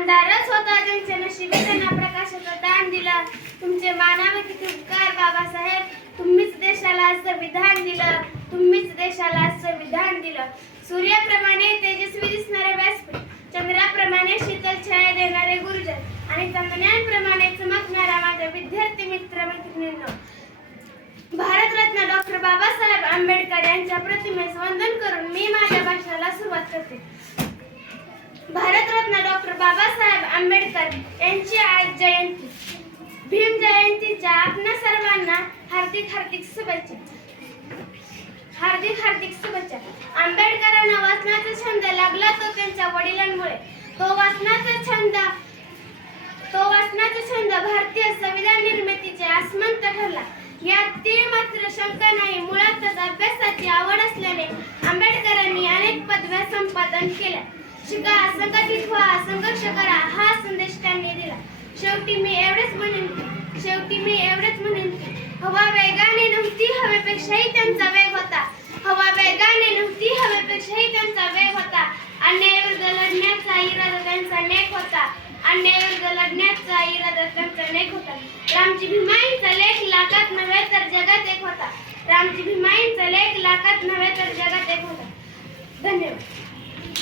आमदारच होता ज्यांच्या नशिबी त्यांना प्रकाशाचा दान दिला. तुमचे मानावे किती उपकार बाबासाहेब तुम्हीच देशाला संविधान दिलं तुम्हीच देशाला संविधान दिलं. सूर्याप्रमाणे तेजस्वी दिसणारे व्यासपीठ चंद्राप्रमाणे शीतल छाया देणारे गुरुजन आणि चंदनांप्रमाणे चमकणारा माझा विद्यार्थी मित्र मैत्रिणींनो. भारतरत्न डॉक्टर बाबासाहेब आंबेडकर यांच्या प्रतिमेस वंदन करून मी माझ्या भाषणाला सुरुवात करते भारतरत्न डॉक्टर बाबासाहेब आंबेडकर यांची आज जयंती. भीम जयंतीच्या आपल्या सर्वांना हार्दिक हार्दिक शुभेच्छा. हार्दिक हार्दिक शुभेच्छा. आंबेडकरांना वाचनाचा छंद लागला तो त्यांच्या वडिलांमुळे. तो वाचनाचा छंद तो वाचनाचा छंद भारतीय संविधान निर्मितीचे आसमंत ठरला. यात तीळ मात्र शंका नाही मुळातच अभ्यासाची आवड असल्याने आंबेडकरांनी अनेक पदव्या संपादन केल्या. शिका असंघटित व्हा संघर्ष करा हा संदेश त्यांनी दिला शेवटी मी एवढेच म्हणेन की शेवटी मी एवढेच म्हणेन की हवा वेगाने नव्हती हवेपेक्षाही त्यांचा वेग होता. हवा वेगाने नव्हती हवेपेक्षाही त्यांचा वेग होता. अन्यायाविरुद्ध लढण्याचा इरादा त्यांचा नेक होता. अन्यायाविरुद्ध लढण्याचा इरादा त्यांचा नेक होता. रामजी भीमाईंचा लेख लाखात नव्हे तर जगात एक होता. रामजी भीमाईंचा लेख लाखात नव्हे तर जगात एक होता. धन्यवाद.